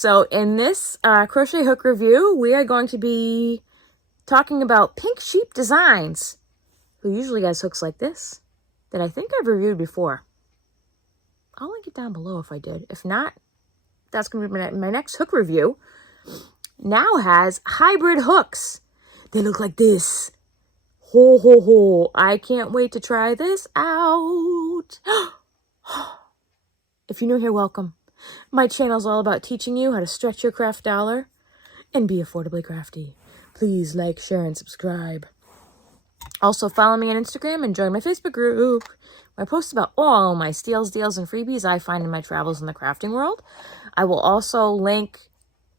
So in this crochet hook review, we are going to be talking about Pink Sheep Designs, who usually has hooks like this that I think I've reviewed before. I'll link it down below if I did. If not, that's going to be my next hook review. Now has hybrid hooks. They look like this. Ho, ho, ho. I can't wait to try this out. If you're new here, welcome. My channel is all about teaching you how to stretch your craft dollar and be affordably crafty. Please like, share, and subscribe. Also, follow me on Instagram and join my Facebook group, where I post about all my steals, deals, and freebies I find in my travels in the crafting world. I will also link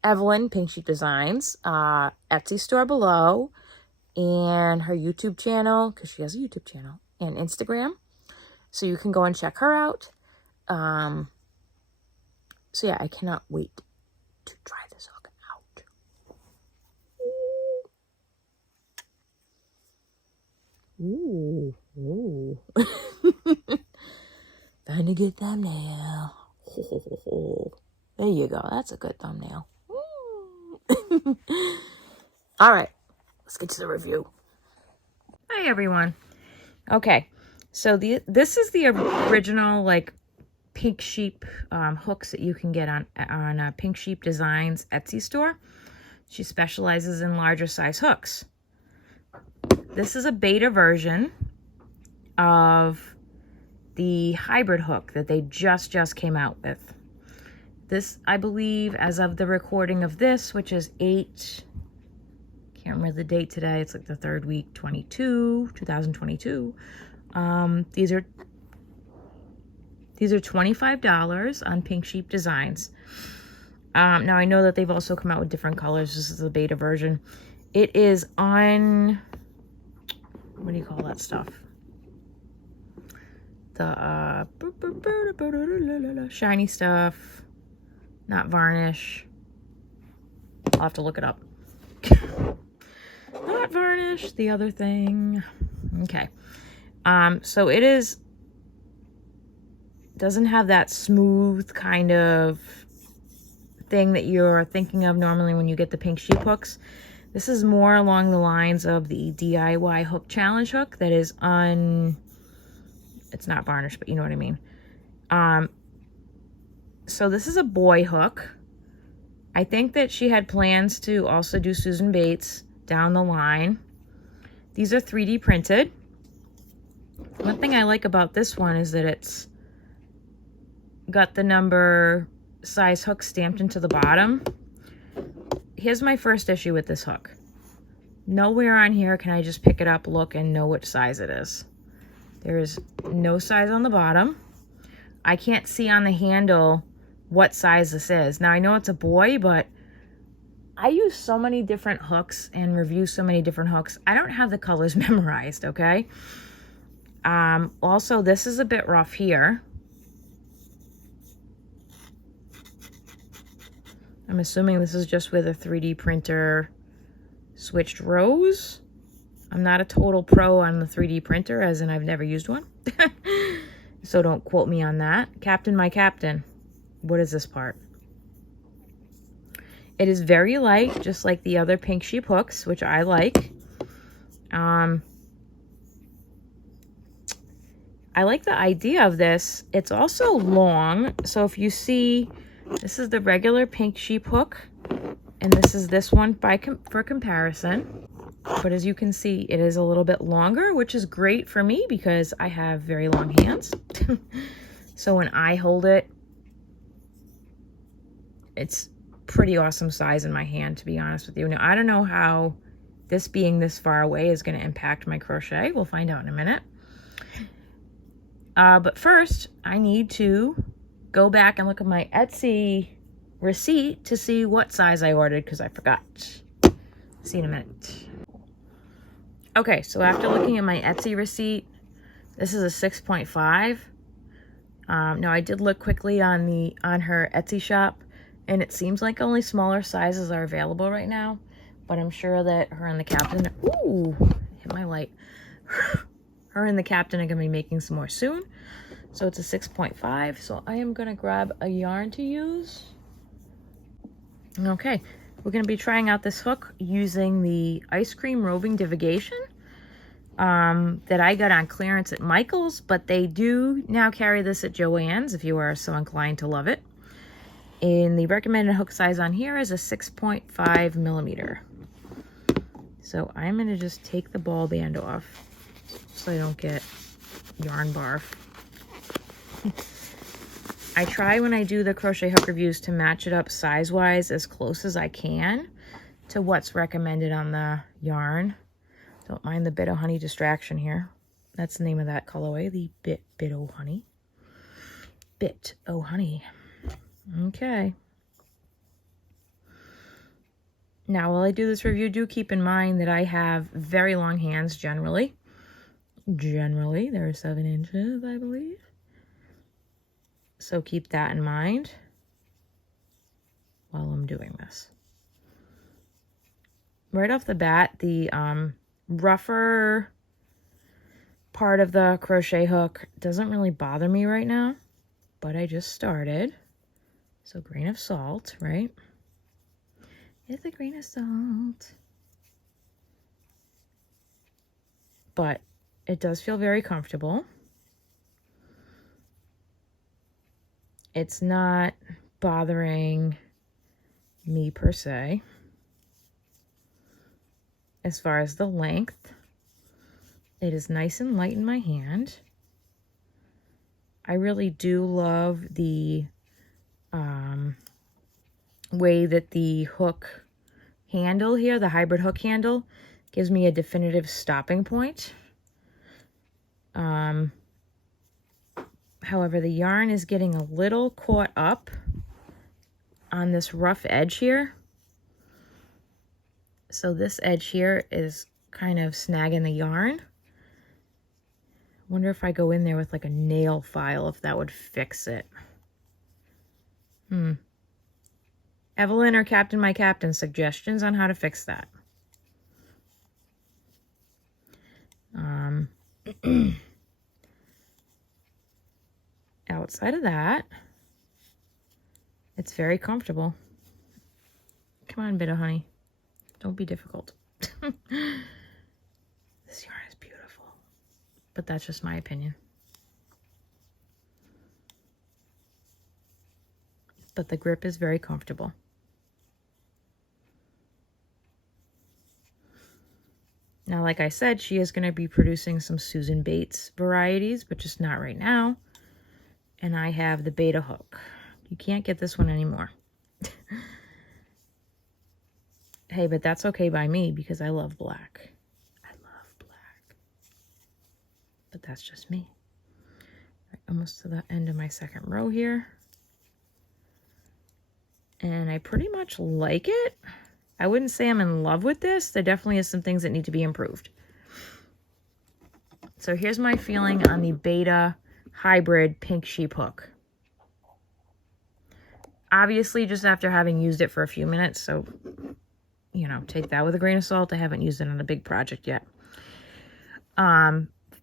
Evelyn Pink Sheep Designs Etsy store below, and her YouTube channel, because she has a YouTube channel, and Instagram, so you can go and check her out. So yeah, I cannot wait to try this hook out. Ooh, ooh. Find a good thumbnail. There you go. That's a good thumbnail. All right, let's get to the review. Hi, everyone. Okay, so this is the original, like, Pink Sheep hooks that you can get on Pink Sheep Designs Etsy store. She specializes in larger size hooks. This is a beta version of the hybrid hook that they just came out with. This, I believe, as of the recording of this, which is can't remember the date today, it's like the third week, 2022. These are $25 on Pink Sheep Designs. Now, I know that they've also come out with different colors. This is the beta version. It is on, what do you call that stuff? The shiny stuff, not varnish. I'll have to look it up. Not varnish, the other thing. Okay. So it doesn't have that smooth kind of thing that you're thinking of normally when you get the Pink Sheep hooks. This is more along the lines of the DIY hook challenge hook that is it's not varnished, but you know what I mean. So this is a boy hook. I think that she had plans to also do Susan Bates down the line. These are 3D printed. One thing I like about this one is that it's got the number size hook stamped into the bottom. Here's my first issue with this hook. Nowhere on here can I just pick it up, look, and know which size it is. There is no size on the bottom. I can't see on the handle what size this is. Now, I know it's a boy, but I use so many different hooks and review so many different hooks. I don't have the colors memorized, okay? Also, this is a bit rough here. I'm assuming this is just with a 3D printer switched rows. I'm not a total pro on the 3D printer, as in I've never used one. So don't quote me on that. Captain, my captain. What is this part? It is very light, just like the other Pink Sheep hooks, which I like. I like the idea of this. It's also long, so if you see, this is the regular Pink Sheep hook, and this is this one for comparison. But as you can see, it is a little bit longer, which is great for me because I have very long hands. So when I hold it, it's pretty awesome size in my hand, to be honest with you. Now, I don't know how this being this far away is going to impact my crochet. We'll find out in a minute. But first, I need to go back and look at my Etsy receipt to see what size I ordered, because I forgot. See you in a minute. Okay, so after looking at my Etsy receipt, this is a 6.5. Now, I did look quickly on her Etsy shop, and it seems like only smaller sizes are available right now, but I'm sure that her and the captain, ooh, hit my light. Her and the captain are going to be making some more soon. So it's a 6.5. So I am going to grab a yarn to use. Okay, we're going to be trying out this hook using the Ice Cream Roving Divigation that I got on clearance at Michael's, but they do now carry this at Joann's if you are so inclined to love it. And the recommended hook size on here is a 6.5 millimeter. So I'm going to just take the ball band off so I don't get yarn barf. I try when I do the crochet hook reviews to match it up size-wise as close as I can to what's recommended on the yarn. Don't mind the Bit O' Honey distraction here. That's the name of that colorway, the Bit O' Honey. Bit O' Honey. Okay. Now, while I do this review, do keep in mind that I have very long hands generally. Generally, they're 7 inches, I believe. So keep that in mind while I'm doing this. Right off the bat, the rougher part of the crochet hook doesn't really bother me right now, but I just started. So grain of salt, right? It's a grain of salt. But it does feel very comfortable. It's not bothering me per se. As far as the length, it is nice and light in my hand. I really do love the way that the hook handle here, the hybrid hook handle, gives me a definitive stopping point. However, the yarn is getting a little caught up on this rough edge here. So this edge here is kind of snagging the yarn. Wonder if I go in there with like a nail file, if that would fix it. Evelyn or Captain My Captain, suggestions on how to fix that. Outside of that, it's very comfortable. Come on, Bit O' Honey. Don't be difficult. This yarn is beautiful, but that's just my opinion. But the grip is very comfortable. Now, like I said, she is going to be producing some Susan Bates varieties, but just not right now. And I have the Beta hook. You can't get this one anymore. Hey, but that's okay by me because I love black. I love black. But that's just me. Right, almost to the end of my second row here. And I pretty much like it. I wouldn't say I'm in love with this. There definitely is some things that need to be improved. So here's my feeling on the Beta Hybrid Pink Sheep hook. Obviously, just after having used it for a few minutes, so, you know, take that with a grain of salt. I haven't used it on a big project yet.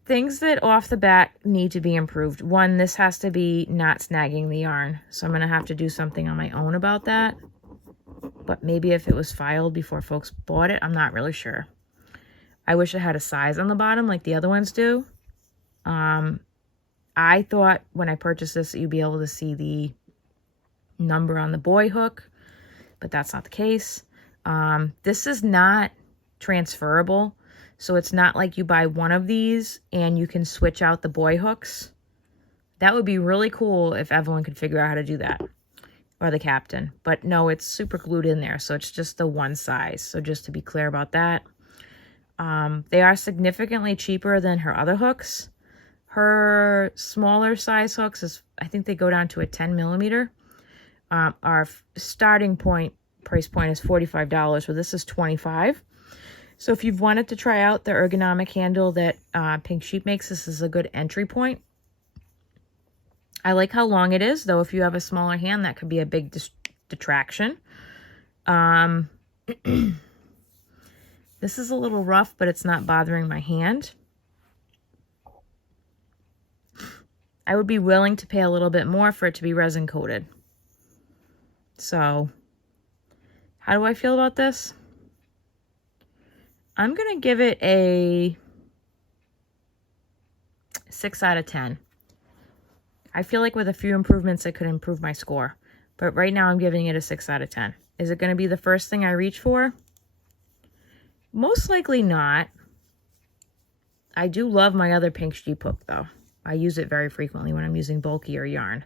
Things that off the bat need to be improved. One, this has to be not snagging the yarn. So I'm going to have to do something on my own about that. But maybe if it was filed before folks bought it, I'm not really sure. I wish it had a size on the bottom like the other ones do. I thought when I purchased this that you'd be able to see the number on the boy hook, but that's not the case. This is not transferable, so it's not like you buy one of these and you can switch out the boy hooks. That would be really cool if Evelyn could figure out how to do that, or the captain. But no, it's super glued in there, so it's just the one size. So just to be clear about that. They are significantly cheaper than her other hooks. Her smaller size hooks, I think they go down to a 10 millimeter. Our starting price point is $45, so this is $25. So if you've wanted to try out the ergonomic handle that Pink Sheep makes, this is a good entry point. I like how long it is, though if you have a smaller hand, that could be a big detraction. This is a little rough, but it's not bothering my hand. I would be willing to pay a little bit more for it to be resin coated. So How do I feel about this? I'm going to give it a 6 out of 10. I feel like with a few improvements, I could improve my score. But right now, I'm giving it a 6 out of 10. Is it going to be the first thing I reach for? Most likely not. I do love my other pink sheep hook, though. I use it very frequently when I'm using bulkier yarn.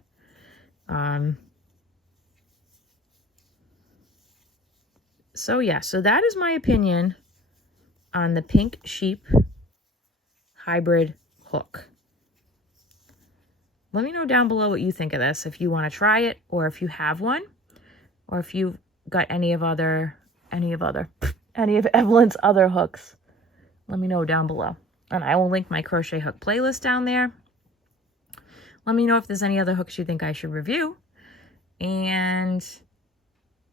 So yeah, so that is my opinion on the pink sheep hybrid hook. Let me know down below what you think of this, if you want to try it, or if you have one, or if you've got any of Evelyn's other hooks. Let me know down below. And I will link my crochet hook playlist down there. Let me know if there's any other hooks you think I should review. And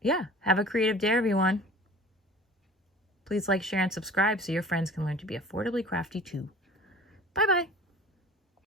yeah, have a creative day, everyone. Please like, share, and subscribe so your friends can learn to be affordably crafty too. Bye-bye.